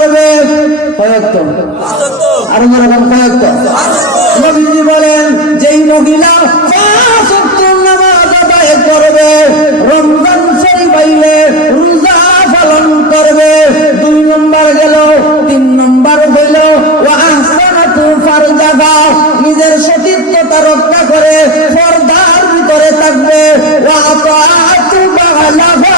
করবে কয়েকত আর কয়েকত নবীজি বলেন যেই মহিলা 5 ওয়াক্ত নামাজ আদায় করবে, রমজান শরীফ আইলে রোজা পালন করবে, 2 নম্বর গেল। 3 নম্বর হইল ওয়া আহসানাতু ফারজাহা, নিজের সতীত্বতা রক্ষা করে পর্দার ভিতরে থাকবে, ওয়া আতাআতু বালাহা,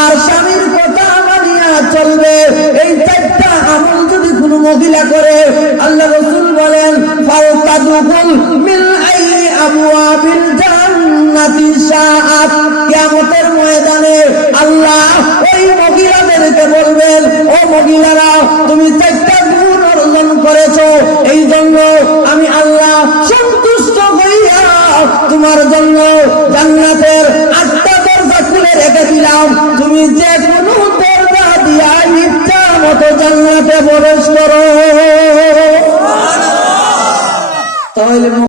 আর স্বামীর কথা মানিয়া চলবে। এই 4টা আমল যদি কোনো মহিলা করে, আল্লাহ রাসূল বলেন ফাতাদুকুল মিন আই আবওয়াবিল জান্নাতি শাআত, কিয়ামতের ময়দানে আল্লাহ ওই মহিলাদেরকে বলবেন, ও মহিলারা তুমি 4টা গুণ অর্জন করেছো, এই জন্য আমি আল্লাহ সন্তুষ্ট হইয়া তোমার জন্য জান্নাতের 8টা দরজা খুলে রেখে দিলাম, তুমি যে কোনো দরজা দিয়া ইচ্ছা মতো জান্নাতে প্রবেশ করো। তাহলে